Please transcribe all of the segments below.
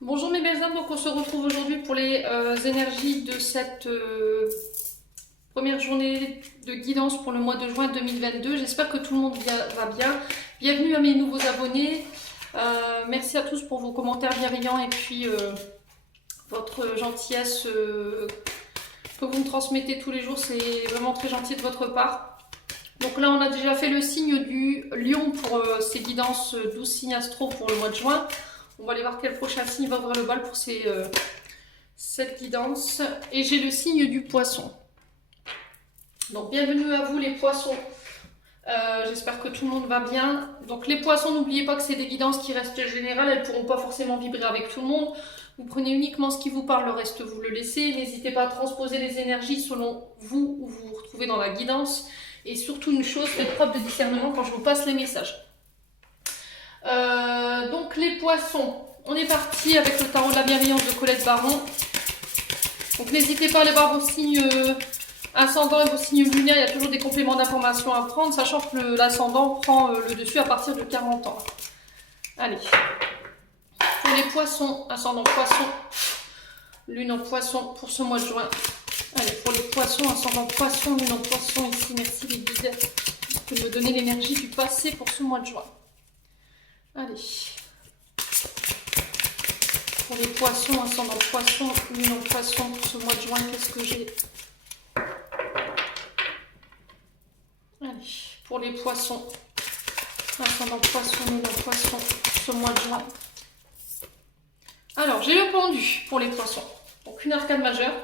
Bonjour mes belles âmes, donc on se retrouve aujourd'hui pour les énergies de cette première journée de guidance pour le mois de juin 2022. J'espère que tout le monde va bien. Bienvenue à mes nouveaux abonnés. Merci à tous pour vos commentaires bienveillants et puis votre gentillesse que vous me transmettez tous les jours. C'est vraiment très gentil de votre part. Donc là on a déjà fait le signe du lion pour ces guidances 12 signes astro pour le mois de juin. On va aller voir quel prochain signe va ouvrir le bal pour cette guidance. Et j'ai le signe du poisson. Donc bienvenue à vous les poissons. J'espère que tout le monde va bien. Donc les poissons, n'oubliez pas que c'est des guidances qui restent générales. Elles ne pourront pas forcément vibrer avec tout le monde. Vous prenez uniquement ce qui vous parle, le reste vous le laissez. N'hésitez pas à transposer les énergies selon vous où vous vous retrouvez dans la guidance. Et surtout une chose, faites preuve de discernement quand je vous passe les messages. Donc les poissons, on est parti avec le tarot de la bienveillance de Colette Baron. Donc n'hésitez pas à aller voir vos signes ascendants et vos signes lunaires, il y a toujours des compléments d'information à prendre, sachant que l'ascendant prend le dessus à partir de 40 ans. Allez, pour les poissons, ascendant poisson, lune en poisson pour ce mois de juin. Allez, pour les poissons, ascendant poisson, lune en poisson, ici, merci les guides de me donner l'énergie du passé pour ce mois de juin. Allez. Pour les poissons, ascendant poisson, lune en poisson pour ce mois de juin, qu'est-ce que j'ai? Allez, pour les poissons, ascendant poisson, lune en poisson pour ce mois de juin. Alors, j'ai le pendu pour les poissons. Donc, une arcane majeure.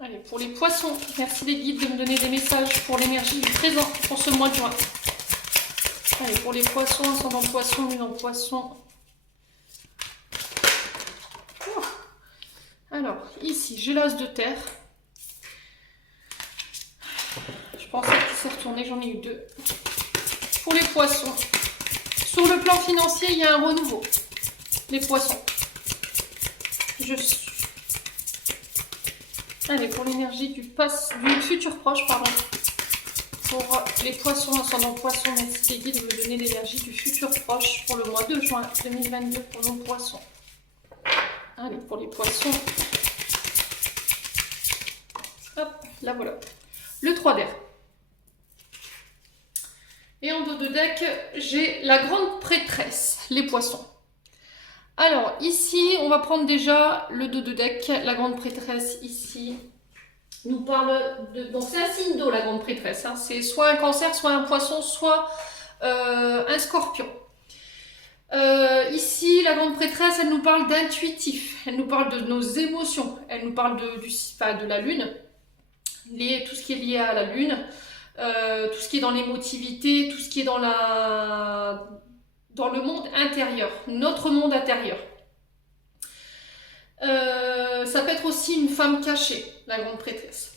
Allez, pour les poissons, merci les guides de me donner des messages pour l'énergie du présent pour ce mois de juin. Allez, pour les poissons, ascendant poisson, lune en poisson. Alors, ici, j'ai l'as de terre. Je pensais qu'il s'est retourné, j'en ai eu deux. Pour les poissons, sur le plan financier, il y a un renouveau. Les poissons. Allez, pour l'énergie du futur proche, pardon. Pour les poissons, ascendant poisson, merci les guides de me donner l'énergie du futur proche pour le mois de juin 2022 pour nos poissons. Allez, pour les poissons. Hop, là voilà. Le 3 d'air. Et en dos de deck, j'ai la grande prêtresse, les poissons. Alors, ici, on va prendre déjà le dos de deck. La grande prêtresse, ici, nous parle de... Donc, c'est un signe d'eau, la grande prêtresse. Hein. C'est soit un cancer, soit un poisson, soit un scorpion. Ici, la grande prêtresse, elle nous parle d'intuitif. Elle nous parle de nos émotions. Elle nous parle de la lune. Tout ce qui est lié à la lune. Tout ce qui est dans l'émotivité, tout ce qui est dans le monde intérieur, notre monde intérieur. Ça peut être aussi une femme cachée, la grande prêtresse.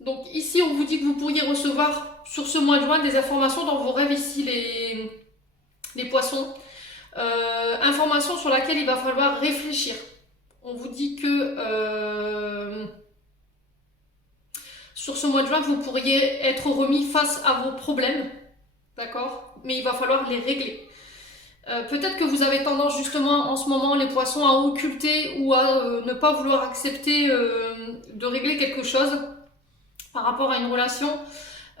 Donc ici, on vous dit que vous pourriez recevoir sur ce mois de juin des informations dans vos rêves ici, les poissons. Informations sur laquelle il va falloir réfléchir. On vous dit que... sur ce mois de juin, vous pourriez être remis face à vos problèmes, d'accord? Mais il va falloir les régler. Peut-être que vous avez tendance justement en ce moment, les poissons, à occulter ou à ne pas vouloir accepter de régler quelque chose par rapport à une relation.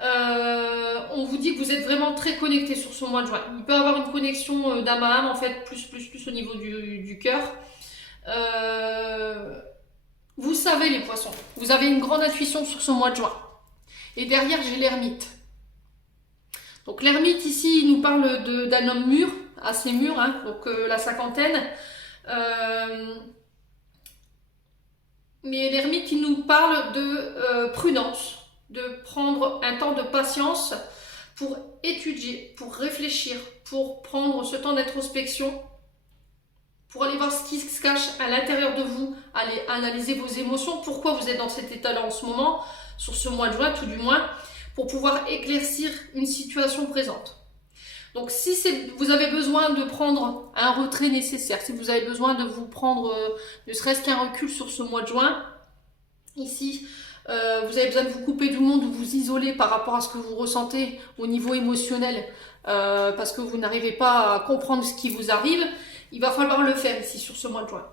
On vous dit que vous êtes vraiment très connecté sur ce mois de juin. Il peut y avoir une connexion d'âme à âme, en fait, plus au niveau du cœur. Vous savez les poissons, vous avez une grande intuition sur ce mois de juin. Et derrière, j'ai l'ermite. Donc l'ermite ici, il nous parle d'un homme mûr, assez mûr, hein, donc la cinquantaine. Mais l'ermite, il nous parle de prudence, de prendre un temps de patience pour étudier, pour réfléchir, pour prendre ce temps d'introspection, pour aller voir ce qui se cache à l'intérieur de vous, aller analyser vos émotions, pourquoi vous êtes dans cet état-là en ce moment, sur ce mois de juin tout du moins, pour pouvoir éclaircir une situation présente. Donc si vous avez besoin de prendre un retrait nécessaire, si vous avez besoin de vous prendre ne serait-ce qu'un recul sur ce mois de juin, ici, vous avez besoin de vous couper du monde, de vous isoler par rapport à ce que vous ressentez au niveau émotionnel parce que vous n'arrivez pas à comprendre ce qui vous arrive, il va falloir le faire ici sur ce mois de juin.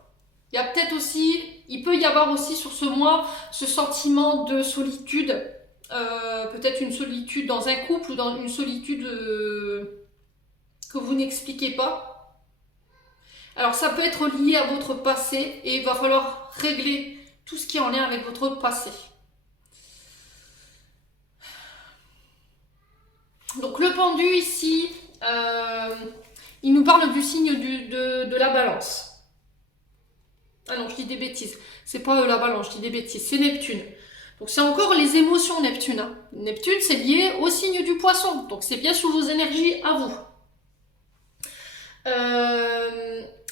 Il y a peut-être aussi, il peut y avoir aussi sur ce mois ce sentiment de solitude, peut-être une solitude dans un couple ou dans une solitude que vous n'expliquez pas. Alors ça peut être lié à votre passé et il va falloir régler tout ce qui est en lien avec votre passé. Donc le pendu ici, il nous parle du signe de la balance. Ah non, je dis des bêtises. C'est pas la balance, je dis des bêtises. C'est Neptune. Donc c'est encore les émotions Neptune. Hein. Neptune, c'est lié au signe du poisson. Donc c'est bien sous vos énergies à vous.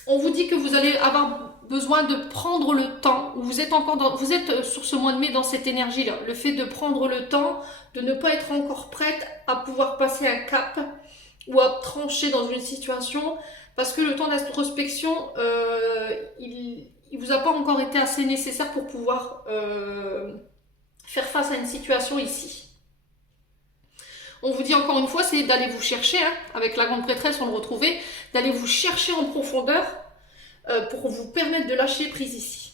On vous dit que vous allez avoir besoin de prendre le temps. Vous êtes encore vous êtes sur ce mois de mai dans cette énergie-là. Le fait de prendre le temps, de ne pas être encore prête à pouvoir passer un cap ou à trancher dans une situation, parce que le temps d'introspection, il vous a pas encore été assez nécessaire pour pouvoir faire face à une situation ici. On vous dit encore une fois, c'est d'aller vous chercher, hein, avec la grande prêtresse, on le retrouvait, d'aller vous chercher en profondeur pour vous permettre de lâcher prise ici.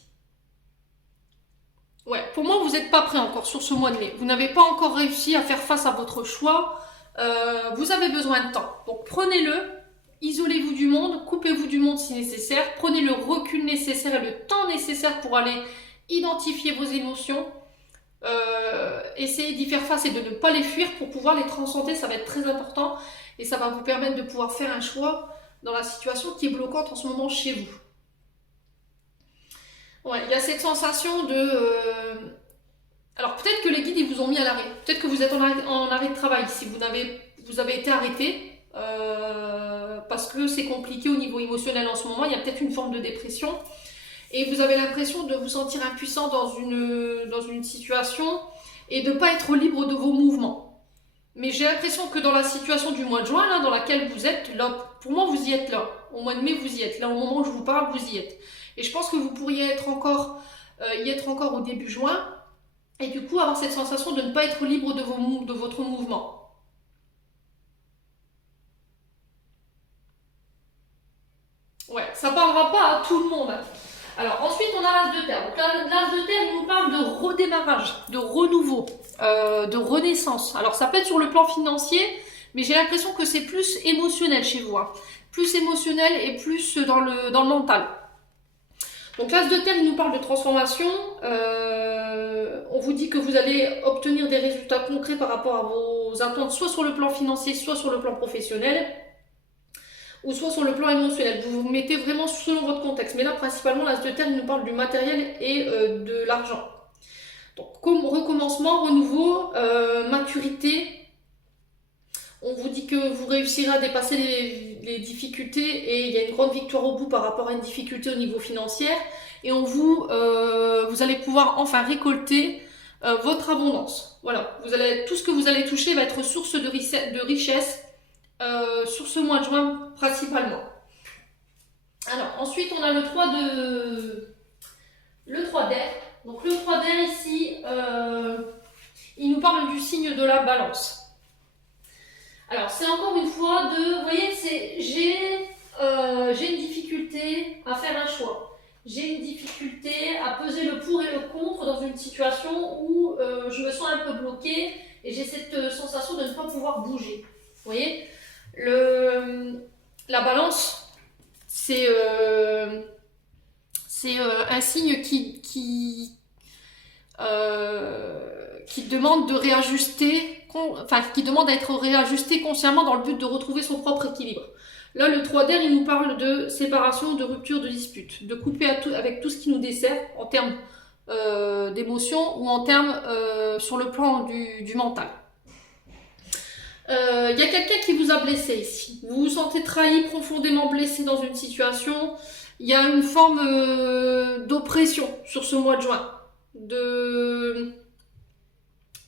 Ouais, pour moi, vous n'êtes pas prêt encore sur ce mois de mai. Vous n'avez pas encore réussi à faire face à votre choix. Vous avez besoin de temps. Donc prenez-le, isolez-vous du monde, coupez-vous du monde si nécessaire, prenez le recul nécessaire et le temps nécessaire pour aller identifier vos émotions. Essayez d'y faire face et de ne pas les fuir pour pouvoir les transcender, ça va être très important et ça va vous permettre de pouvoir faire un choix dans la situation qui est bloquante en ce moment chez vous. Ouais, il y a cette sensation de... Alors peut-être que les guides ils vous ont mis à l'arrêt, peut-être que vous êtes en arrêt de travail si vous avez été arrêté parce que c'est compliqué au niveau émotionnel en ce moment, il y a peut-être une forme de dépression. Et vous avez l'impression de vous sentir impuissant dans une situation et de ne pas être libre de vos mouvements. Mais j'ai l'impression que dans la situation du mois de juin, là, dans laquelle vous êtes, là, pour moi, vous y êtes là. Au mois de mai, vous y êtes. Là, au moment où je vous parle, vous y êtes. Et je pense que vous pourriez y être encore au début juin et du coup avoir cette sensation de ne pas être libre de votre mouvement. Ouais, ça ne parlera pas à tout le monde. Alors ensuite on a l'As de Terre. Donc l'As de Terre il nous parle de redémarrage, de renouveau, de renaissance. Alors ça peut être sur le plan financier, mais j'ai l'impression que c'est plus émotionnel chez vous. Hein. Plus émotionnel et plus dans le mental. Donc l'As de Terre il nous parle de transformation. On vous dit que vous allez obtenir des résultats concrets par rapport à vos attentes, soit sur le plan financier, soit sur le plan professionnel. Ou soit sur le plan émotionnel, vous vous mettez vraiment selon votre contexte. Mais là, principalement, l'As de Terre, il nous parle du matériel et de l'argent. Donc, comme recommencement, renouveau, maturité. On vous dit que vous réussirez à dépasser les difficultés et il y a une grande victoire au bout par rapport à une difficulté au niveau financier. Et vous allez pouvoir enfin récolter votre abondance. Voilà, tout ce que vous allez toucher va être source de richesse. Sur ce mois de juin principalement. Alors ensuite on a le 3 d'air. Donc le 3 d'air ici, il nous parle du signe de la balance. Alors c'est encore une fois vous voyez, j'ai une difficulté à faire un choix. J'ai une difficulté à peser le pour et le contre dans une situation où je me sens un peu bloquée et j'ai cette sensation de ne pas pouvoir bouger. Vous voyez ? La balance, c'est un signe qui demande de réajuster, qui demande à être réajusté consciemment dans le but de retrouver son propre équilibre. Là, le 3 d'air, il nous parle de séparation, de rupture, de dispute, de couper avec tout ce qui nous dessert en termes d'émotion ou en termes sur le plan du mental. Y a quelqu'un qui vous a blessé ici. Vous vous sentez trahi, profondément blessé dans une situation. Il y a une forme d'oppression sur ce mois de juin.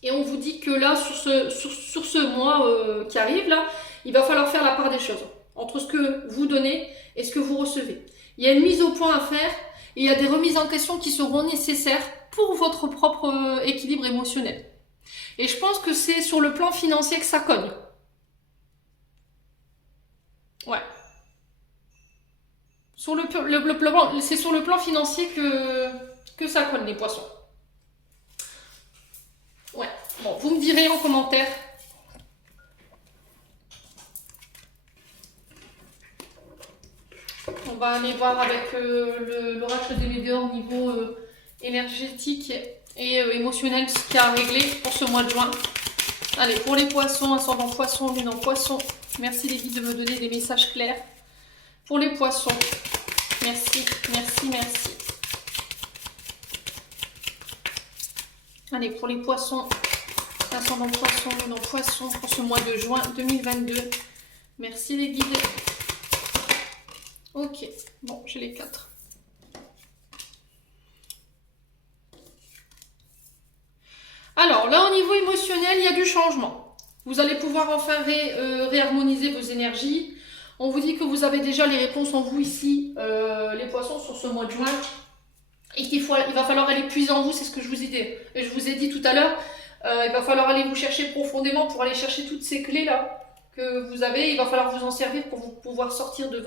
Et on vous dit que là, sur ce mois qui arrive, là, il va falloir faire la part des choses. Entre ce que vous donnez et ce que vous recevez. Il y a une mise au point à faire et il y a des remises en question qui seront nécessaires pour votre propre équilibre émotionnel. Et je pense que c'est sur le plan financier que ça cogne. Sur c'est sur le plan financier que ça colle, les poissons. Ouais, bon, vous me direz en commentaire. On va aller voir avec l'oracle des Médéors au niveau énergétique et émotionnel ce qu'il y a à régler pour ce mois de juin. Allez, pour les poissons, ascendant poisson, lune en poisson, merci les guides de me donner des messages clairs. Pour les poissons, merci, merci, merci. Allez, pour les poissons, ascendant poisson, lune en poisson, pour ce mois de juin 2022. Merci les guides. Ok, bon, j'ai les 4. Alors, là, au niveau émotionnel, il y a du changement. Vous allez pouvoir enfin réharmoniser vos énergies. On vous dit que vous avez déjà les réponses en vous ici, les poissons, sur ce mois de juin. Et il va falloir aller puiser en vous, c'est ce que je vous ai dit tout à l'heure. Il va falloir aller vous chercher profondément pour aller chercher toutes ces clés-là que vous avez. Il va falloir vous en servir pour vous pouvoir sortir de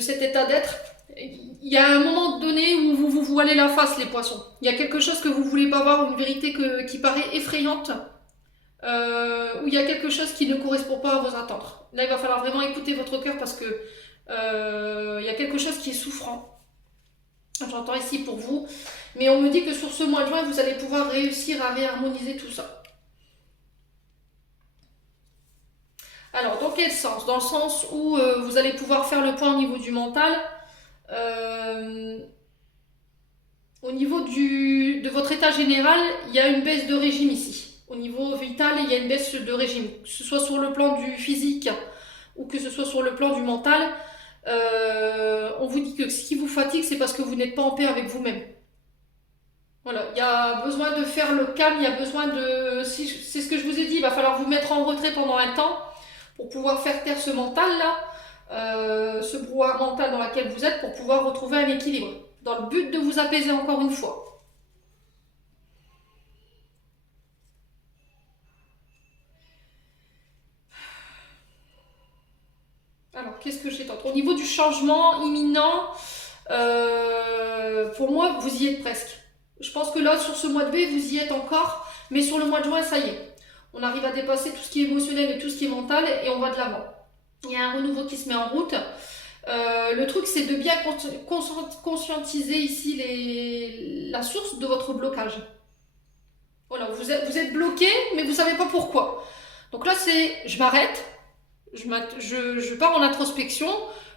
cet état d'être. Il y a un moment donné où vous vous voilez la face, les poissons. Il y a quelque chose que vous ne voulez pas voir, une vérité qui paraît effrayante, où il y a quelque chose qui ne correspond pas à vos attentes. Là, il va falloir vraiment écouter votre cœur parce que il y a quelque chose qui est souffrant. J'entends ici pour vous. Mais on me dit que sur ce mois de juin, vous allez pouvoir réussir à réharmoniser tout ça. Alors, dans quel sens? Dans le sens où vous allez pouvoir faire le point au niveau du mental. Au niveau de votre état général, il y a une baisse de régime ici. Au niveau vital, il y a une baisse de régime. Que ce soit sur le plan du physique ou que ce soit sur le plan du mental, on vous dit que ce qui vous fatigue, c'est parce que vous n'êtes pas en paix avec vous-même. Voilà, il y a besoin de faire le calme, il y a besoin de... C'est ce que je vous ai dit, il va falloir vous mettre en retrait pendant un temps pour pouvoir faire taire ce mental-là, ce brouhaha mental dans lequel vous êtes, pour pouvoir retrouver un équilibre, dans le but de vous apaiser encore une fois. Alors, qu'est-ce que j'ai d'autre? Au niveau du changement imminent, pour moi, vous y êtes presque. Je pense que là, sur ce mois de mai, vous y êtes encore, mais sur le mois de juin, ça y est. On arrive à dépasser tout ce qui est émotionnel et tout ce qui est mental, et on va de l'avant. Il y a un renouveau qui se met en route. Le truc, c'est de bien conscientiser ici la source de votre blocage. Voilà, vous êtes bloqué, mais vous ne savez pas pourquoi. Donc là, c'est je m'arrête, je pars en introspection,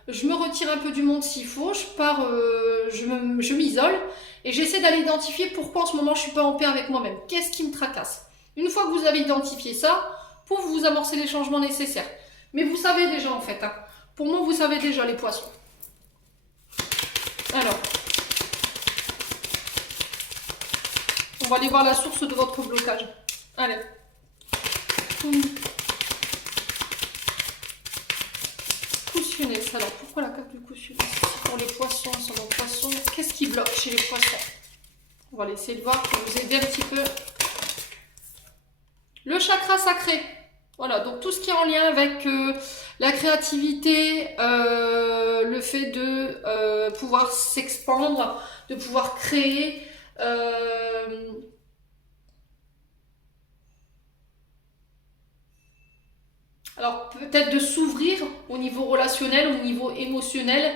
je me retire un peu du monde s'il faut, je m'isole et j'essaie d'aller identifier pourquoi en ce moment je ne suis pas en paix avec moi-même. Qu'est-ce qui me tracasse? Une fois que vous avez identifié ça, pour vous amorcer les changements nécessaires. Mais vous savez déjà en fait, hein. Pour moi vous savez déjà les poissons. Alors, on va aller voir la source de votre blocage. Allez. Coussionnesse. Alors, pourquoi la carte du coussionnesse? Pour les poissons, sur nos poissons, qu'est-ce qui bloque chez les poissons? On va essayer de voir pour vous aider un petit peu. Le chakra sacré. Voilà, donc tout ce qui est en lien avec la créativité, le fait de pouvoir s'expandre, de pouvoir créer. Alors peut-être de s'ouvrir au niveau relationnel, au niveau émotionnel.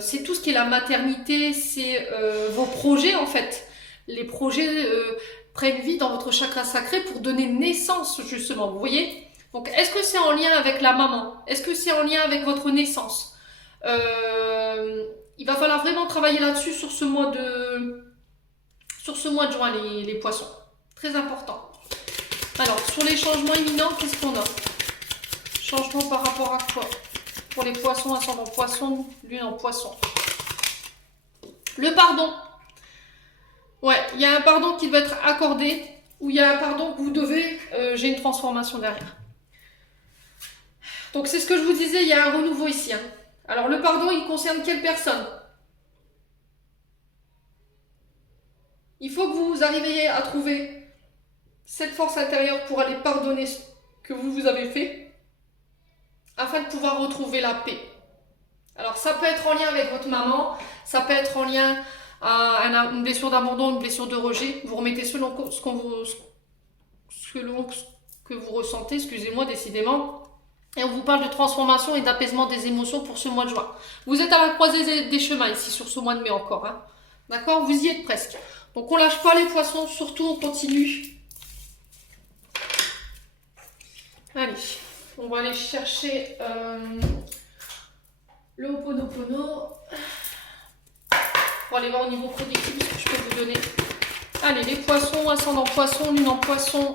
C'est tout ce qui est la maternité, c'est vos projets en fait. Les projets prennent vie dans votre chakra sacré pour donner naissance justement, vous voyez? Donc est-ce que c'est en lien avec la maman? Est-ce que c'est en lien avec votre naissance? Il va falloir vraiment travailler là-dessus sur ce mois de juin, les poissons. Très important. Alors, sur les changements imminents, qu'est-ce qu'on a? Changement par rapport à quoi? Pour les poissons, ascendant poisson, lune en poisson. Le pardon. Ouais, il y a un pardon qui doit être accordé, ou il y a un pardon que vous devez, j'ai une transformation derrière. Donc c'est ce que je vous disais, il y a un renouveau ici. Hein. Alors le pardon, il concerne quelle personne? Il faut que vous arriviez à trouver cette force intérieure pour aller pardonner ce que vous avez fait, afin de pouvoir retrouver la paix. Alors ça peut être en lien avec votre maman, ça peut être en lien à une blessure d'abandon, une blessure de rejet. Vous remettez selon selon ce que vous ressentez, excusez-moi, décidément. Et on vous parle de transformation et d'apaisement des émotions pour ce mois de juin. Vous êtes à la croisée des chemins ici sur ce mois de mai encore. Hein. D'accord? Vous y êtes presque. Donc on lâche pas les poissons, surtout on continue. Allez, on va aller chercher le Ho'oponopono. Pour aller voir au niveau prédictif ce que je peux vous donner. Allez, les poissons, ascendant poisson, lune en poisson,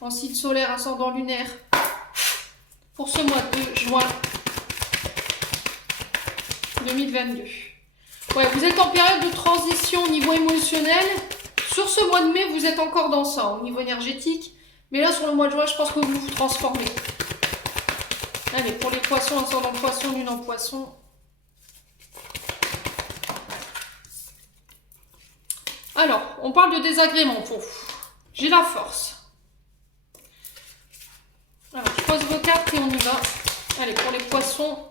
en signe solaire, ascendant lunaire. Pour ce mois de juin 2022. Ouais, vous êtes en période de transition au niveau émotionnel. Sur ce mois de mai, vous êtes encore dans ça, au niveau énergétique. Mais là, sur le mois de juin, je pense que vous vous transformez. Allez, pour les poissons, ascendant poisson, lune en poisson. Alors, on parle de désagrément pour vous. J'ai la force. Alors, je pose vos cartes et on y va. Allez, pour les poissons.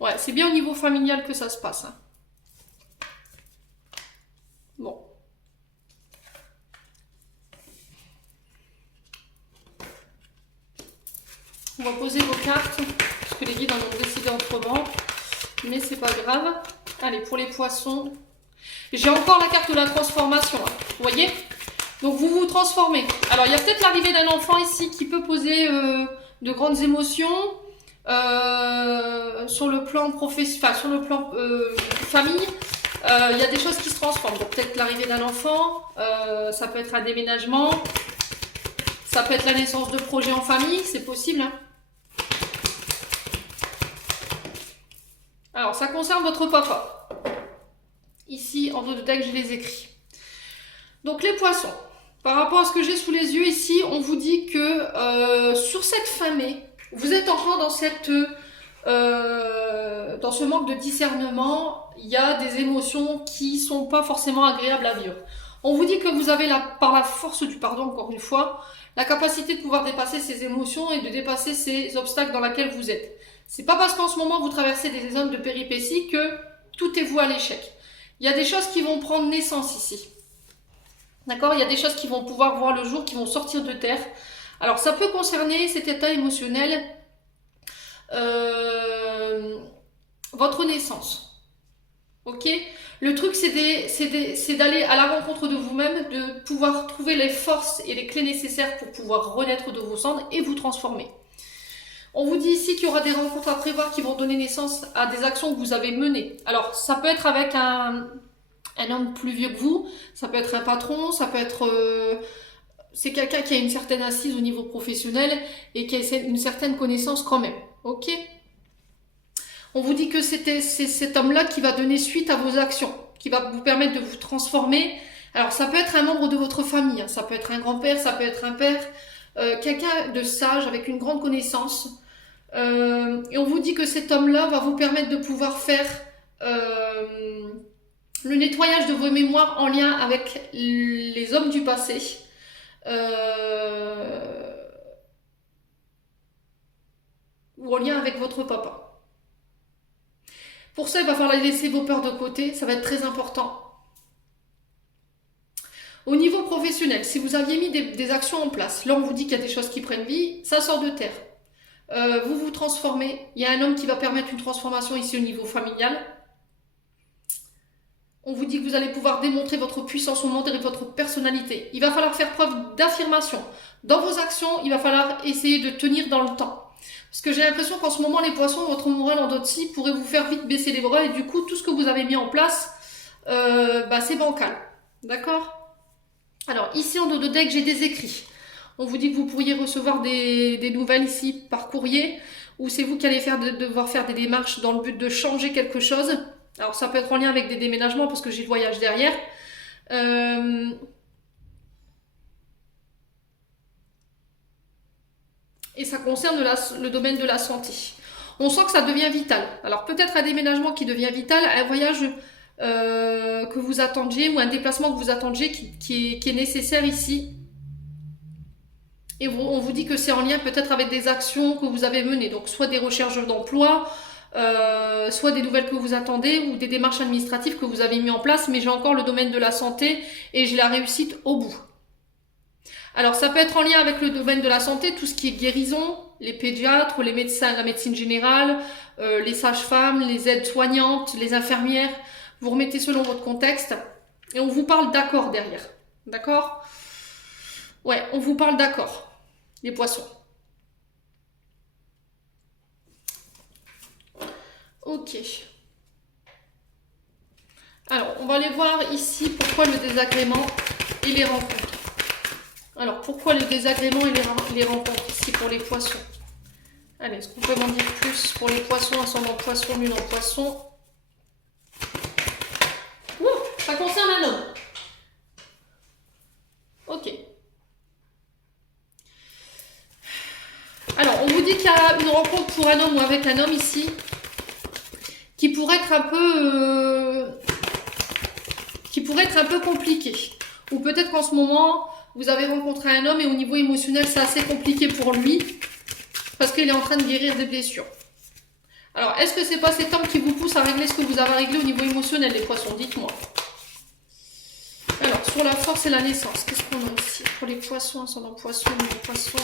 Ouais, c'est bien au niveau familial que ça se passe. Hein. Bon. On va poser vos cartes, parce que les guides en ont décidé autrement. Mais c'est pas grave. Allez, pour les poissons. J'ai encore la carte de la transformation. Hein. Vous voyez? Donc vous vous transformez. Alors il y a peut-être l'arrivée d'un enfant ici qui peut poser de grandes émotions sur le plan professionnel, sur le plan famille. Il y a des choses qui se transforment. Donc peut-être l'arrivée d'un enfant, ça peut être un déménagement, ça peut être la naissance de projets en famille, c'est possible. Hein. Alors ça concerne votre papa. Ici en dos de deck, je les écris. Donc les poissons. Par rapport à ce que j'ai sous les yeux ici, on vous dit que sur cette fin mai, vous êtes encore dans dans ce manque de discernement. Il y a des émotions qui sont pas forcément agréables à vivre. On vous dit que vous avez par la force du pardon, encore une fois, la capacité de pouvoir dépasser ces émotions et de dépasser ces obstacles dans lesquels vous êtes. C'est pas parce qu'en ce moment vous traversez des zones de péripéties que tout est voué à l'échec. Il y a des choses qui vont prendre naissance ici. D'accord? Il y a des choses qui vont pouvoir voir le jour, qui vont sortir de terre. Alors, ça peut concerner cet état émotionnel, votre naissance. Ok? Le truc, c'est d'aller à la rencontre de vous-même, de pouvoir trouver les forces et les clés nécessaires pour pouvoir renaître de vos cendres et vous transformer. On vous dit ici qu'il y aura des rencontres à prévoir qui vont donner naissance à des actions que vous avez menées. Alors, ça peut être avec un homme plus vieux que vous, ça peut être un patron, ça peut être... c'est quelqu'un qui a une certaine assise au niveau professionnel et qui a une certaine connaissance quand même. Ok? On vous dit que c'est cet homme-là qui va donner suite à vos actions, qui va vous permettre de vous transformer. Alors ça peut être un membre de votre famille, hein, ça peut être un grand-père, ça peut être un père, quelqu'un de sage avec une grande connaissance. Et on vous dit que cet homme-là va vous permettre de pouvoir faire... le nettoyage de vos mémoires en lien avec les hommes du passé. Ou en lien avec votre papa. Pour ça, il va falloir laisser vos peurs de côté. Ça va être très important. Au niveau professionnel, si vous aviez mis des actions en place, là on vous dit qu'il y a des choses qui prennent vie, ça sort de terre. Vous vous transformez. Il y a un homme qui va permettre une transformation ici au niveau familial. On vous dit que vous allez pouvoir démontrer votre puissance au monde et votre personnalité. Il va falloir faire preuve d'affirmation. Dans vos actions, il va falloir essayer de tenir dans le temps. Parce que j'ai l'impression qu'en ce moment, les poissons, votre moral en dents pourrait vous faire vite baisser les bras. Et du coup, tout ce que vous avez mis en place, c'est bancal. D'accord? Alors, ici, en dos de deck, j'ai des écrits. On vous dit que vous pourriez recevoir des nouvelles ici par courrier. Ou c'est vous qui allez devoir faire des démarches dans le but de changer quelque chose. Alors ça peut être en lien avec des déménagements parce que j'ai le voyage derrière. Et ça concerne le domaine de la santé. On sent que ça devient vital. Alors peut-être un déménagement qui devient vital, un voyage que vous attendiez ou un déplacement que vous attendiez qui est nécessaire ici. Et on vous dit que c'est en lien peut-être avec des actions que vous avez menées. Donc soit des recherches d'emploi, soit des nouvelles que vous attendez ou des démarches administratives que vous avez mis en place, mais j'ai encore le domaine de la santé et j'ai la réussite au bout. Alors ça peut être en lien avec le domaine de la santé, tout ce qui est guérison, les pédiatres, les médecins, la médecine générale, les sages-femmes, les aides-soignantes, les infirmières. Vous remettez selon votre contexte et on vous parle d'accord derrière. D'accord? Ouais, on vous parle d'accord, les poissons. Ok. Alors, on va aller voir ici pourquoi le désagrément et les rencontres. Alors, pourquoi le désagrément et les rencontres ici pour les poissons? Allez, est-ce qu'on peut m'en dire plus pour les poissons, ascendant poisson, lune en poisson? Ouh, ça concerne un homme. Ok. Alors, on vous dit qu'il y a une rencontre pour un homme ou avec un homme ici qui pourrait être un peu compliqué. Ou peut-être qu'en ce moment, vous avez rencontré un homme et au niveau émotionnel, c'est assez compliqué pour lui parce qu'il est en train de guérir des blessures. Alors, est-ce que c'est pas cet homme qui vous pousse à régler ce que vous avez réglé au niveau émotionnel, les poissons? Dites-moi. Alors, sur la force et la naissance, qu'est-ce qu'on a ici pour les poissons, ascendant poisson, les poissons?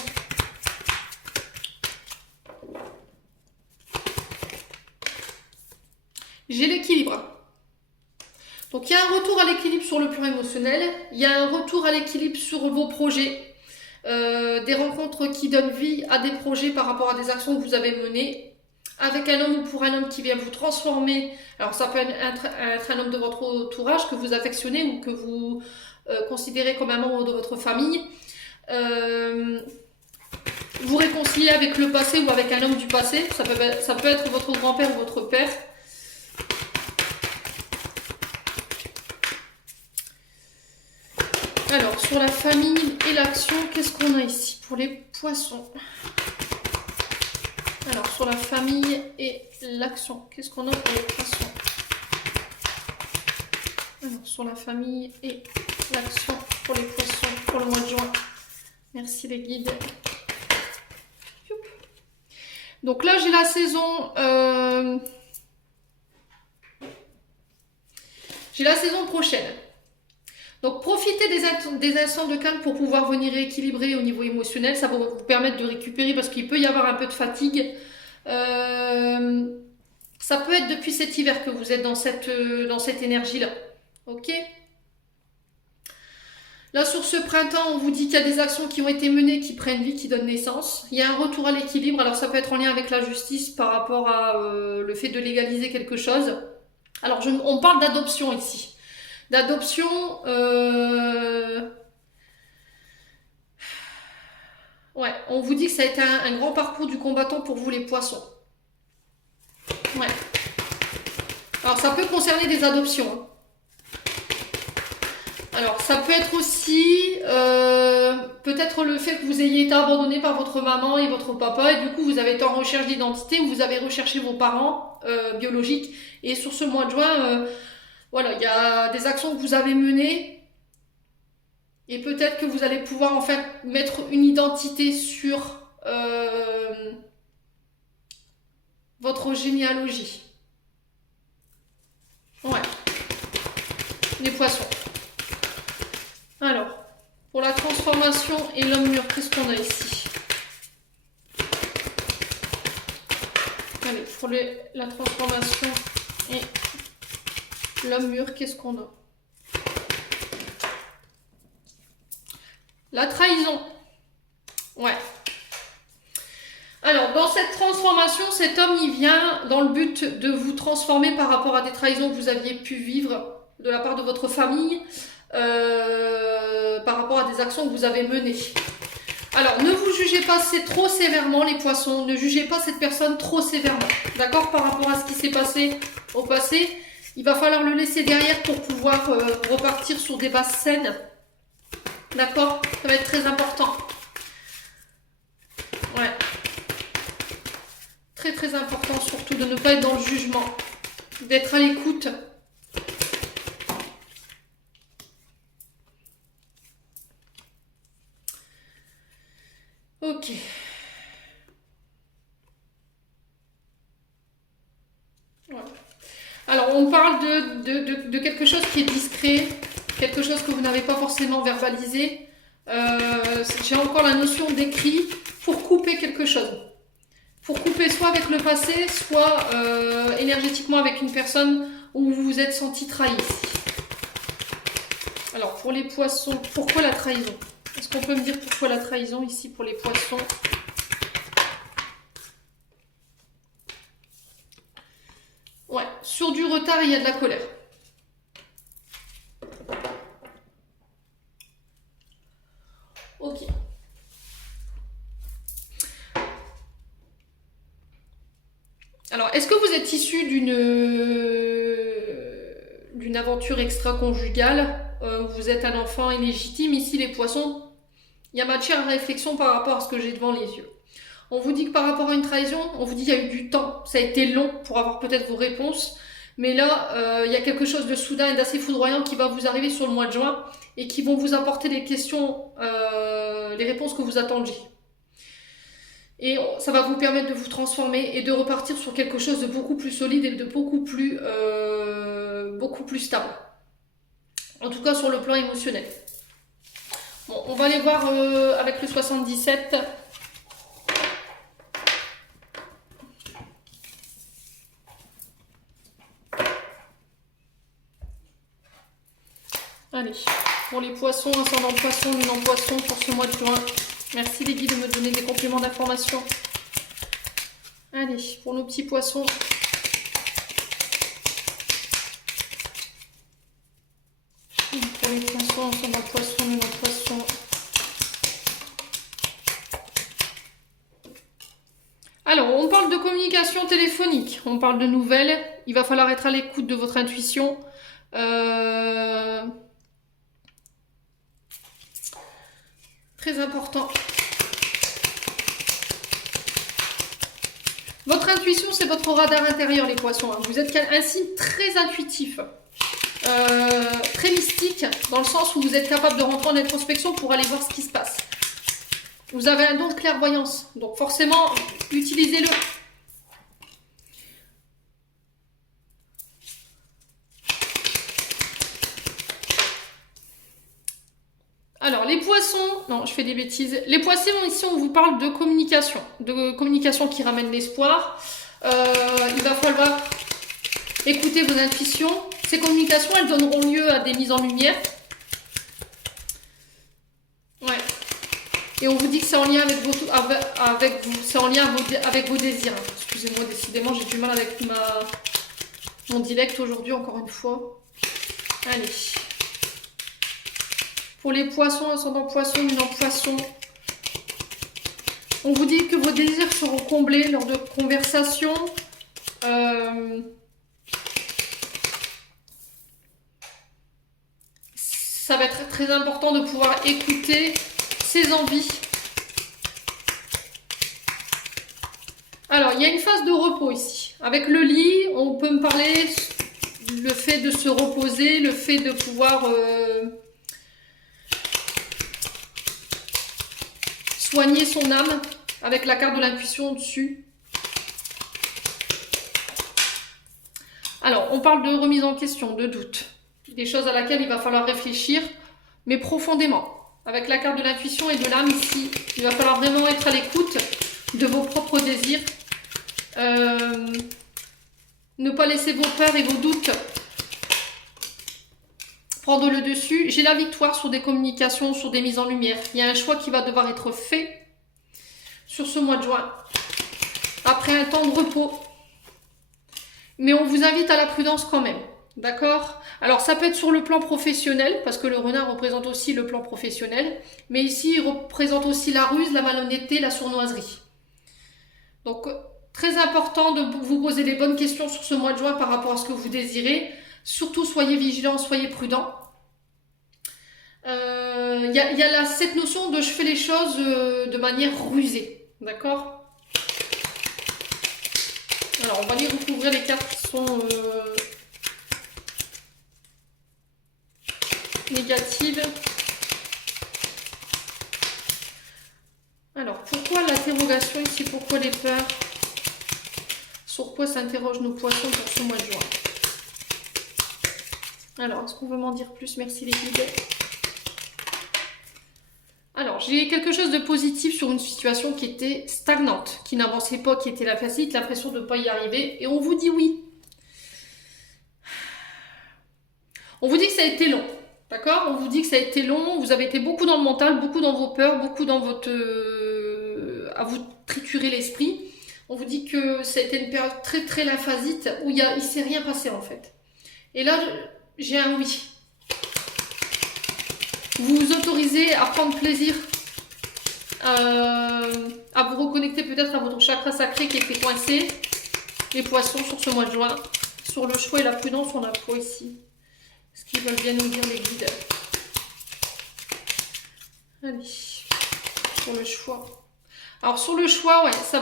J'ai l'équilibre. Donc, il y a un retour à l'équilibre sur le plan émotionnel. Il y a un retour à l'équilibre sur vos projets. Des rencontres qui donnent vie à des projets par rapport à des actions que vous avez menées. Avec un homme ou pour un homme qui vient vous transformer. Alors, ça peut être un homme de votre entourage que vous affectionnez ou que vous considérez comme un membre de votre famille. Vous réconcilier avec le passé ou avec un homme du passé. Ça peut être votre grand-père ou votre père. Alors, sur la famille et l'action, qu'est-ce qu'on a ici pour les poissons? Alors, sur la famille et l'action, qu'est-ce qu'on a pour les poissons? Alors, sur la famille et l'action pour les poissons pour le mois de juin. Merci les guides. Donc là, j'ai la saison... j'ai la saison prochaine. Donc profitez des instants de calme pour pouvoir venir rééquilibrer au niveau émotionnel. Ça va vous permettre de récupérer parce qu'il peut y avoir un peu de fatigue. Ça peut être depuis cet hiver que vous êtes dans cette énergie-là. Ok? Là, sur ce printemps, on vous dit qu'il y a des actions qui ont été menées, qui prennent vie, qui donnent naissance. Il y a un retour à l'équilibre. Alors ça peut être en lien avec la justice par rapport à le fait de légaliser quelque chose. Alors on parle d'adoption ici. D'adoption, ouais, on vous dit que ça a été un grand parcours du combattant pour vous les poissons. Ouais. Alors ça peut concerner des adoptions. Hein. Alors ça peut être aussi peut-être le fait que vous ayez été abandonné par votre maman et votre papa et du coup vous avez été en recherche d'identité ou vous avez recherché vos parents biologiques et sur ce mois de juin... voilà, il y a des actions que vous avez menées et peut-être que vous allez pouvoir en fait mettre une identité sur votre généalogie. Ouais, les poissons. Alors, pour la transformation et l'homme mûr, qu'est-ce qu'on a ici? Allez, pour la transformation et l'homme mûr, qu'est-ce qu'on a? La trahison. Ouais. Alors, dans cette transformation, cet homme, il vient dans le but de vous transformer par rapport à des trahisons que vous aviez pu vivre de la part de votre famille, par rapport à des actions que vous avez menées. Alors, ne vous jugez pas trop sévèrement, les poissons. Ne jugez pas cette personne trop sévèrement. D'accord? Par rapport à ce qui s'est passé au passé. Il va falloir le laisser derrière pour pouvoir repartir sur des bases saines. D'accord? Ça va être très important. Ouais. Très très important surtout de ne pas être dans le jugement. D'être à l'écoute. Ok. Ouais. Alors, on parle de quelque chose qui est discret, quelque chose que vous n'avez pas forcément verbalisé. J'ai encore la notion d'écrit pour couper quelque chose. Pour couper soit avec le passé, soit énergétiquement avec une personne où vous vous êtes senti trahi. Alors, pour les poissons, pourquoi la trahison? Est-ce qu'on peut me dire pourquoi la trahison ici pour les poissons? Ouais, sur du retard, il y a de la colère. Ok. Alors, est-ce que vous êtes issu d'une aventure extra-conjugale? Vous êtes un enfant illégitime. Ici, les poissons, il y a matière à réflexion par rapport à ce que j'ai devant les yeux. On vous dit que par rapport à une trahison, on vous dit qu'il y a eu du temps. Ça a été long pour avoir peut-être vos réponses. Mais là, il y a quelque chose de soudain et d'assez foudroyant qui va vous arriver sur le mois de juin et qui vont vous apporter les questions, les réponses que vous attendiez. Et ça va vous permettre de vous transformer et de repartir sur quelque chose de beaucoup plus solide et de beaucoup plus stable. En tout cas sur le plan émotionnel. Bon, on va aller voir avec le 77. Allez, pour les poissons, ascendant poisson, lune en poisson pour ce mois de juin. Merci les guides de me donner des compléments d'information. Allez, pour nos petits poissons. Pour les poissons, ascendant poisson, lune en poisson. Alors, on parle de communication téléphonique, on parle de nouvelles. Il va falloir être à l'écoute de votre intuition. Très important. Votre intuition, c'est votre radar intérieur, les poissons. Vous êtes un signe très intuitif, très mystique, dans le sens où vous êtes capable de rentrer en introspection pour aller voir ce qui se passe. Vous avez un don de clairvoyance, donc forcément, utilisez-le. Alors, les poissons, non, je fais des bêtises. Les poissons, ici, on vous parle de communication qui ramène l'espoir. Il va falloir écouter vos intuitions. Ces communications, elles donneront lieu à des mises en lumière. Ouais. Et on vous dit que c'est en lien avec vos désirs. Excusez-moi, décidément, j'ai du mal avec mon dialecte aujourd'hui, encore une fois. Allez. Pour les poissons, ascendant poisson, lune en poisson, on vous dit que vos désirs seront comblés lors de conversations. Ça va être très important de pouvoir écouter ses envies. Alors, il y a une phase de repos ici. Avec le lit, on peut me parler le fait de se reposer, le fait de pouvoir soigner son âme avec la carte de l'intuition au-dessus. Alors, on parle de remise en question, de doute. Des choses à laquelle il va falloir réfléchir, mais profondément. Avec la carte de l'intuition et de l'âme ici, il va falloir vraiment être à l'écoute de vos propres désirs. Ne pas laisser vos peurs et vos doutes prendre le dessus. J'ai la victoire sur des communications, sur des mises en lumière. Il y a un choix qui va devoir être fait sur ce mois de juin. Après un temps de repos. Mais on vous invite à la prudence quand même. D'accord? Alors ça peut être sur le plan professionnel, parce que le renard représente aussi le plan professionnel. Mais ici, il représente aussi la ruse, la malhonnêteté, la sournoiserie. Donc, très important de vous poser les bonnes questions sur ce mois de juin par rapport à ce que vous désirez. Surtout, soyez vigilants, soyez prudents. Il y a là cette notion de je fais les choses de manière rusée. D'accord? Alors, on va aller recouvrir les cartes qui sont négatives. Alors, pourquoi l'interrogation ici? Pourquoi les peurs? Sur quoi s'interrogent nos poissons pour ce mois de juin? Alors, est-ce qu'on veut m'en dire plus? Merci les guides. Alors, j'ai quelque chose de positif sur une situation qui était stagnante, qui n'avançait pas, qui était la facile, l'impression de ne pas y arriver, et on vous dit oui. On vous dit que ça a été long, d'accord? On vous dit que ça a été long, vous avez été beaucoup dans le mental, beaucoup dans vos peurs, beaucoup dans votre... à vous triturer l'esprit. On vous dit que ça a été une période très très lymphasite, où il ne s'est rien passé en fait. Et là, j'ai un oui. Vous vous autorisez à prendre plaisir, à vous reconnecter peut-être à votre chakra sacré qui était coincé. Les poissons sur ce mois de juin. Sur le choix et la prudence, on a quoi ici? Ce qu'ils veulent bien nous dire les guides. Allez, sur le choix. Alors sur le choix, ouais, ça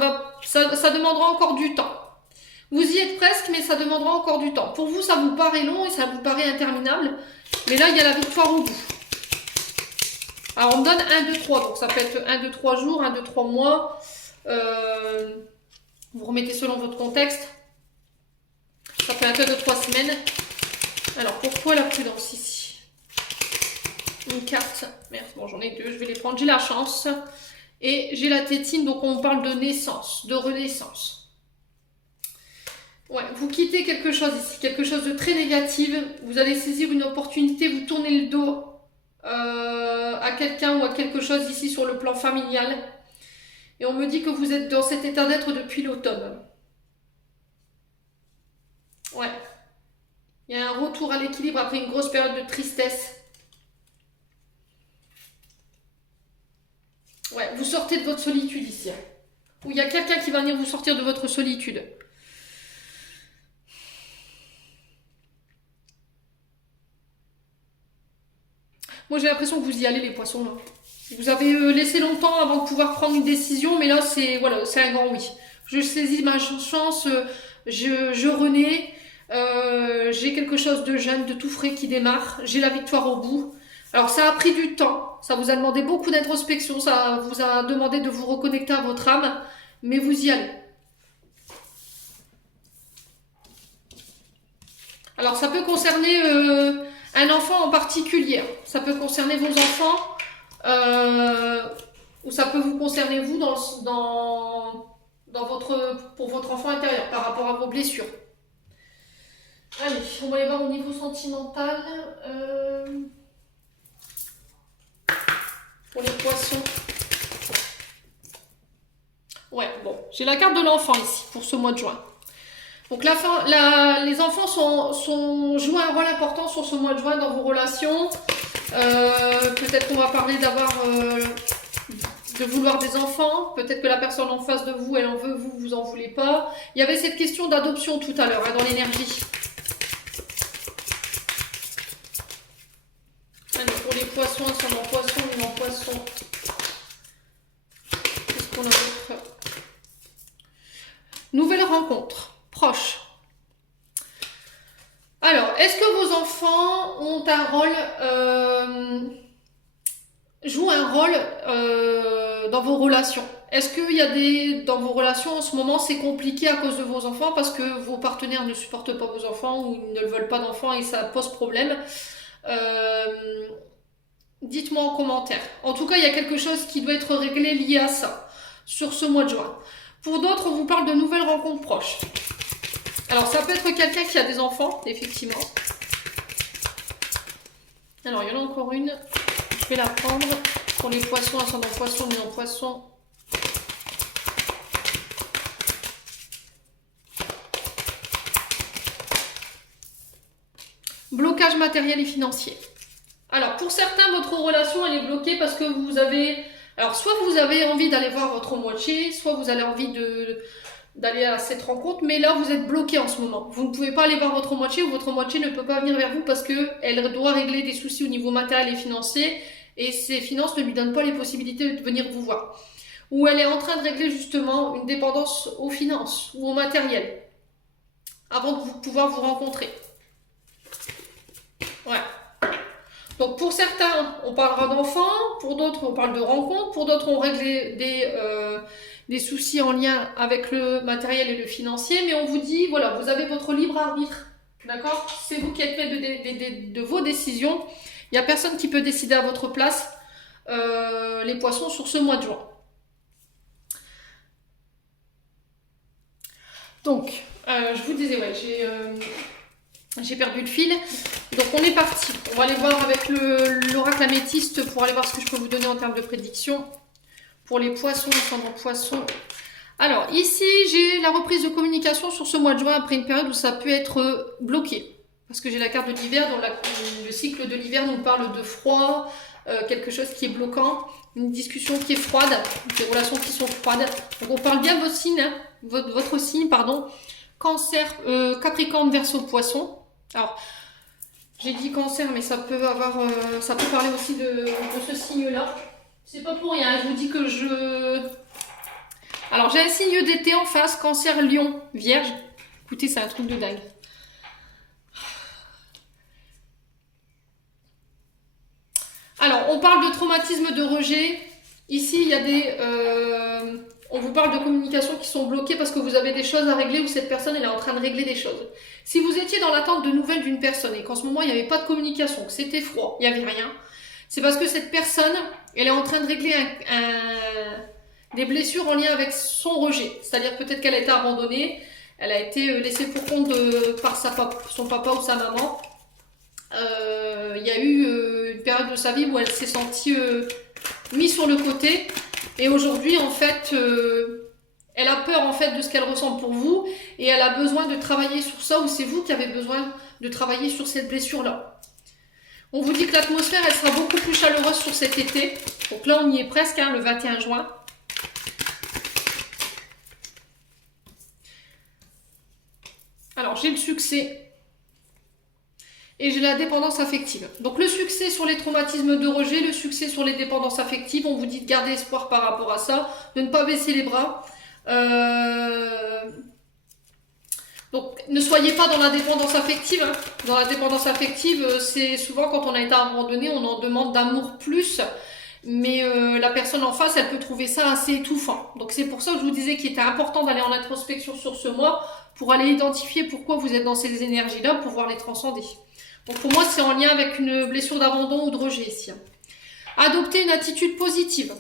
demandera encore du temps. Vous y êtes presque, mais ça demandera encore du temps. Pour vous, ça vous paraît long et ça vous paraît interminable. Mais là, il y a la victoire au bout. Alors, on me donne 1, 2, 3. Donc, ça peut être 1, 2, 3 jours, 1, 2, 3 mois. Vous remettez selon votre contexte. Ça peut être 1, 2, 3 semaines. Alors, pourquoi la prudence ici? Une carte. Merde, bon, j'en ai deux. Je vais les prendre. J'ai la chance. Et j'ai la tétine. Donc, on parle de naissance, de renaissance. Ouais, vous quittez quelque chose ici, quelque chose de très négatif. Vous allez saisir une opportunité, vous tournez le dos à quelqu'un ou à quelque chose ici sur le plan familial. Et on me dit que vous êtes dans cet état d'être depuis l'automne. Ouais. Il y a un retour à l'équilibre après une grosse période de tristesse. Ouais, vous sortez de votre solitude ici. Ou il y a quelqu'un qui va venir vous sortir de votre solitude. Moi, j'ai l'impression que vous y allez, les poissons, là. Vous avez laissé longtemps avant de pouvoir prendre une décision, mais là, c'est voilà, c'est un grand oui. Je saisis ma chance, je renais, j'ai quelque chose de jeune, de tout frais qui démarre, j'ai la victoire au bout. Alors, ça a pris du temps, ça vous a demandé beaucoup d'introspection, ça vous a demandé de vous reconnecter à votre âme, mais vous y allez. Alors, ça peut concerner... un enfant en particulier, ça peut concerner vos enfants, ou ça peut vous concerner vous pour votre enfant intérieur, par rapport à vos blessures. Allez, on va aller voir au niveau sentimental. Pour les poissons. Ouais, bon, j'ai la carte de l'enfant ici, pour ce mois de juin. Donc les enfants jouent un rôle important sur ce mois de juin dans vos relations. Peut-être qu'on va parler de vouloir des enfants. Peut-être que la personne en face de vous, elle en veut, vous en voulez pas. Il y avait cette question d'adoption tout à l'heure, hein, dans l'énergie. Allez, pour les poissons, ascendant poisson, lumière poisson. Qu'est-ce qu'on a d'autre? Nouvelle rencontre. Proche. Alors, est-ce que vos enfants ont un rôle, jouent un rôle dans vos relations? Est-ce qu'il y a dans vos relations en ce moment, c'est compliqué à cause de vos enfants parce que vos partenaires ne supportent pas vos enfants ou ils ne veulent pas d'enfants et ça pose problème? Dites-moi en commentaire. En tout cas, il y a quelque chose qui doit être réglé lié à ça sur ce mois de juin. Pour d'autres, on vous parle de nouvelles rencontres proches. Alors, ça peut être quelqu'un qui a des enfants, effectivement. Alors, il y en a encore une. Je vais la prendre pour les poissons, ascendant poisson, mais en poisson. Blocage matériel et financier. Alors, pour certains, votre relation, elle est bloquée parce que vous avez... Alors, soit vous avez envie d'aller voir votre moitié, soit vous avez envie d'aller à cette rencontre, mais là vous êtes bloqué en ce moment. Vous ne pouvez pas aller voir votre moitié ou votre moitié ne peut pas venir vers vous parce qu'elle doit régler des soucis au niveau matériel et financier et ses finances ne lui donnent pas les possibilités de venir vous voir. Ou elle est en train de régler justement une dépendance aux finances ou au matériel avant de pouvoir vous rencontrer. Ouais. Donc pour certains, on parlera d'enfants, pour d'autres, on parle de rencontres, pour d'autres, on règle des soucis en lien avec le matériel et le financier, mais on vous dit, voilà, vous avez votre libre arbitre, d'accord? C'est vous qui êtes maître de vos décisions. Il n'y a personne qui peut décider à votre place, les poissons, sur ce mois de juin. Donc, je vous disais, ouais, j'ai perdu le fil. Donc, on est parti. On va aller voir avec l'oracle améthyste pour aller voir ce que je peux vous donner en termes de prédiction. Pour les poissons, ascendant poissons. Alors, ici, j'ai la reprise de communication sur ce mois de juin après une période où ça peut être bloqué. Parce que j'ai la carte de l'hiver, dont le cycle de l'hiver nous parle de froid, quelque chose qui est bloquant, une discussion qui est froide, des relations qui sont froides. Donc, on parle bien de votre signe, hein, votre signe, pardon. Cancer, Capricorne, Verseau, Poisson. Alors, j'ai dit cancer, mais ça peut parler aussi de ce signe-là. C'est pas pour rien, je vous dis que Alors, j'ai un signe d'été en face, Cancer, Lion, Vierge. Écoutez, c'est un truc de dingue. Alors, on parle de traumatisme, de rejet. Ici, il y a on vous parle de communications qui sont bloquées parce que vous avez des choses à régler ou cette personne elle est en train de régler des choses. Si vous étiez dans l'attente de nouvelles d'une personne et qu'en ce moment, il n'y avait pas de communication, que c'était froid, il n'y avait rien, c'est parce que cette personne, elle est en train de régler des blessures en lien avec son rejet. C'est-à-dire peut-être qu'elle a été abandonnée, elle a été laissée pour compte par son papa ou sa maman. Il y a eu une période de sa vie où elle s'est sentie mise sur le côté. Et aujourd'hui, en fait, elle a peur en fait de ce qu'elle ressent pour vous et elle a besoin de travailler sur ça ou c'est vous qui avez besoin de travailler sur cette blessure-là. On vous dit que l'atmosphère, elle sera beaucoup plus chaleureuse sur cet été. Donc là, on y est presque, hein, le 21 juin. Alors, j'ai le succès et j'ai la dépendance affective. Donc, le succès sur les traumatismes de rejet, le succès sur les dépendances affectives. On vous dit de garder espoir par rapport à ça, de ne pas baisser les bras. Donc, ne soyez pas dans la dépendance affective. Hein. Dans la dépendance affective, c'est souvent quand on a été abandonné, on en demande d'amour plus. Mais la personne en face, elle peut trouver ça assez étouffant. Donc, c'est pour ça que je vous disais qu'il était important d'aller en introspection sur ce mois pour aller identifier pourquoi vous êtes dans ces énergies-là, pour pouvoir les transcender. Donc, pour moi, c'est en lien avec une blessure d'abandon ou de rejet ici. Adoptez une attitude positive.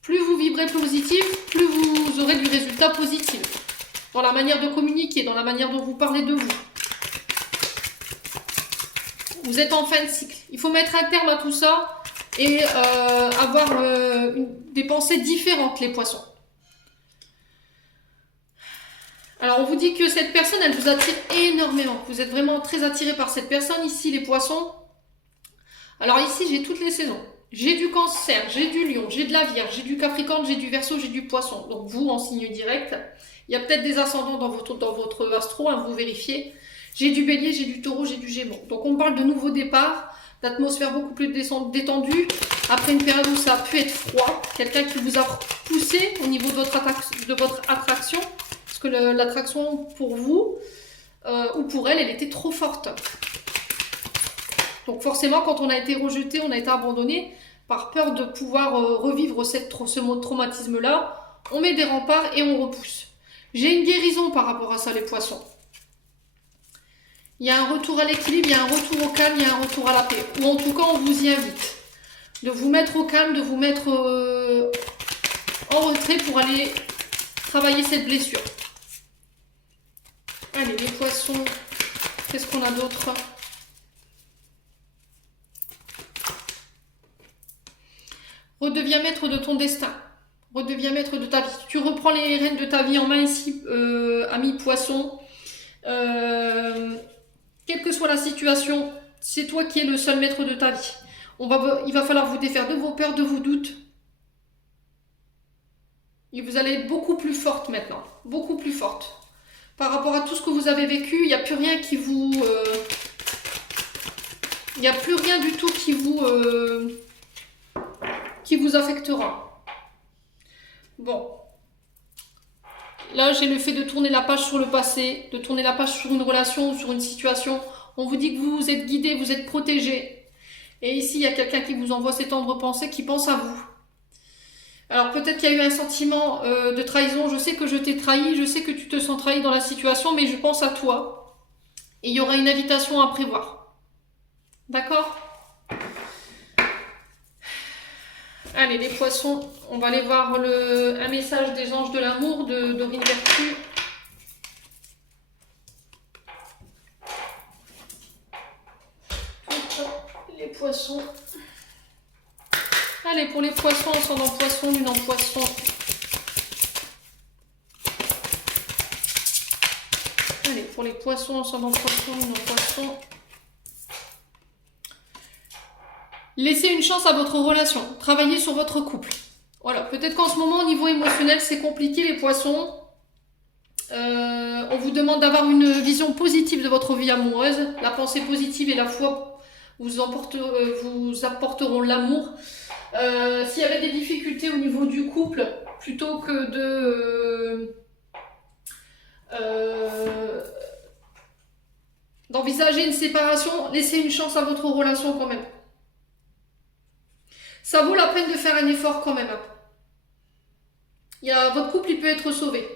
Plus vous vibrez positif, plus vous aurez du résultat positif. Dans la manière de communiquer, dans la manière dont vous parlez de vous. Vous êtes en fin de cycle. Il faut mettre un terme à tout ça et avoir des pensées différentes, les poissons. Alors, on vous dit que cette personne, elle vous attire énormément. Vous êtes vraiment très attiré par cette personne. Ici, les poissons. Alors ici, j'ai toutes les saisons. J'ai du cancer, j'ai du lion, j'ai de la vierge, j'ai du capricorne, j'ai du verseau, j'ai du poisson. Donc vous, en signe direct. Il y a peut-être des ascendants dans votre astro, hein, vous vérifiez. J'ai du bélier, j'ai du taureau, j'ai du gémeaux. Donc on parle de nouveaux départs, d'atmosphère beaucoup plus détendue. Après une période où ça a pu être froid. Quelqu'un qui vous a poussé au niveau de votre attraction. Parce que l'attraction pour vous ou pour elle, elle était trop forte. Donc forcément, quand on a été rejeté, on a été abandonné, par peur de pouvoir revivre ce traumatisme-là, on met des remparts et on repousse. J'ai une guérison par rapport à ça, les poissons. Il y a un retour à l'équilibre, il y a un retour au calme, il y a un retour à la paix. Ou en tout cas, on vous y invite. De vous mettre au calme, de vous mettre en retrait pour aller travailler cette blessure. Allez, les poissons, qu'est-ce qu'on a d'autre ? Redeviens maître de ton destin. Redeviens maître de ta vie. Tu reprends les rênes de ta vie en main ici, ami poisson. Quelle que soit la situation, c'est toi qui es le seul maître de ta vie. Il va falloir vous défaire de vos peurs, de vos doutes. Et vous allez être beaucoup plus forte maintenant. Beaucoup plus forte. Par rapport à tout ce que vous avez vécu, il n'y a plus rien qui vous... il n'y a plus rien du tout qui vous affectera. Bon. Là, j'ai le fait de tourner la page sur le passé, de tourner la page sur une relation ou sur une situation. On vous dit que vous êtes guidé, vous êtes protégé. Et ici, il y a quelqu'un qui vous envoie ces tendres pensées, qui pense à vous. Alors peut-être qu'il y a eu un sentiment de trahison, je sais que je t'ai trahi, je sais que tu te sens trahi dans la situation, mais je pense à toi. Et il y aura une invitation à prévoir. D'accord? Allez, les poissons, on va aller voir un message des anges de l'amour de Dorine Vertu. Les poissons. Allez, pour les poissons, ascendant poisson, lune en poisson. Allez, pour les poissons, ascendant poisson, lune en poisson. Laissez une chance à votre relation. Travaillez sur votre couple. Voilà, peut-être qu'en ce moment, au niveau émotionnel, c'est compliqué, les poissons. On vous demande d'avoir une vision positive de votre vie amoureuse. La pensée positive et la foi vous apporteront l'amour. S'il y avait des difficultés au niveau du couple, plutôt que d'envisager une séparation, laissez une chance à votre relation quand même. Ça vaut la peine de faire un effort quand même. Votre couple, il peut être sauvé.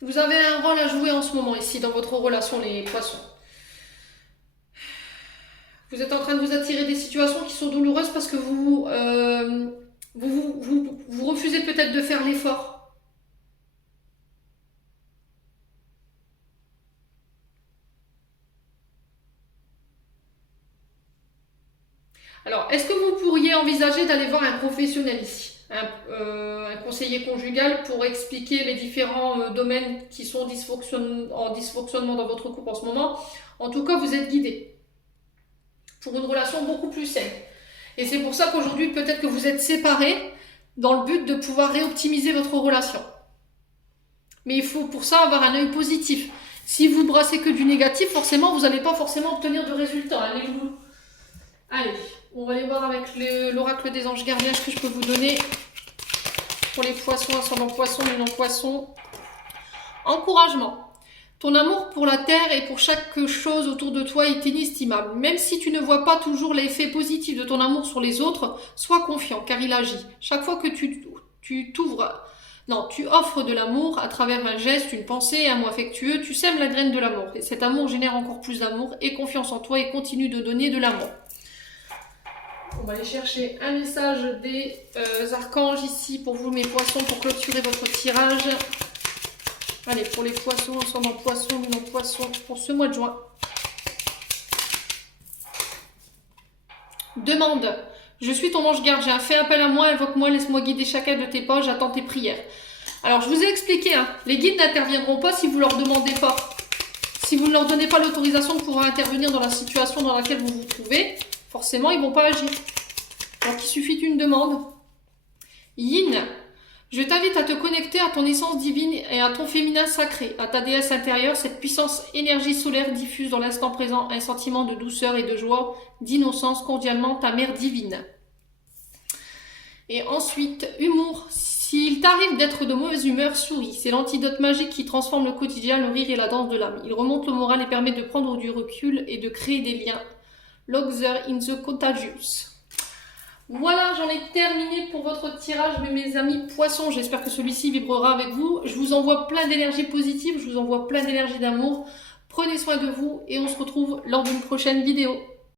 Vous avez un rôle à jouer en ce moment ici dans votre relation, les poissons. Vous êtes en train de vous attirer des situations qui sont douloureuses parce que vous refusez peut-être de faire l'effort. Alors, est-ce que vous pourriez envisager d'aller voir un professionnel ici, un conseiller conjugal pour expliquer les différents domaines qui sont en dysfonctionnement dans votre couple en ce moment? En tout cas, vous êtes guidé pour une relation beaucoup plus saine. Et c'est pour ça qu'aujourd'hui, peut-être que vous êtes séparés dans le but de pouvoir réoptimiser votre relation. Mais il faut pour ça avoir un œil positif. Si vous brassez que du négatif, forcément, vous n'allez pas forcément obtenir de résultats. Allez-vous. Allez, on va aller voir avec l'oracle des anges gardiens ce que je peux vous donner pour les poissons, ascendant poisson, lune en poisson. Encouragement. Ton amour pour la terre et pour chaque chose autour de toi est inestimable. Même si tu ne vois pas toujours l'effet positif de ton amour sur les autres, sois confiant car il agit. Chaque fois que tu offres de l'amour à travers un geste, une pensée, un mot affectueux, tu sèmes la graine de l'amour. Et cet amour génère encore plus d'amour et confiance en toi et continue de donner de l'amour. On va aller chercher un message des archanges ici pour vous, mes poissons, pour clôturer votre tirage. Allez, pour les poissons, ascendant poisson, lune en poisson, pour ce mois de juin. Demande. Je suis ton ange gardien. Fais appel à moi, invoque-moi, laisse-moi guider chacun de tes pas, j'attends tes prières. Alors, je vous ai expliqué, les guides n'interviendront pas si vous ne leur demandez pas. Si vous ne leur donnez pas l'autorisation de pouvoir intervenir dans la situation dans laquelle vous vous trouvez, forcément, ils ne vont pas agir. Donc, il suffit d'une demande. Yin. Je t'invite à te connecter à ton essence divine et à ton féminin sacré, à ta déesse intérieure. Cette puissance énergie solaire diffuse dans l'instant présent un sentiment de douceur et de joie, d'innocence, cordialement ta mère divine. Et ensuite, humour. S'il t'arrive d'être de mauvaise humeur, souris. C'est l'antidote magique qui transforme le quotidien, le rire et la danse de l'âme. Il remonte le moral et permet de prendre du recul et de créer des liens. Loxer in the Contagious. Voilà, j'en ai terminé pour votre tirage, mes amis poissons. J'espère que celui-ci vibrera avec vous. Je vous envoie plein d'énergie positive, je vous envoie plein d'énergie d'amour. Prenez soin de vous et on se retrouve lors d'une prochaine vidéo.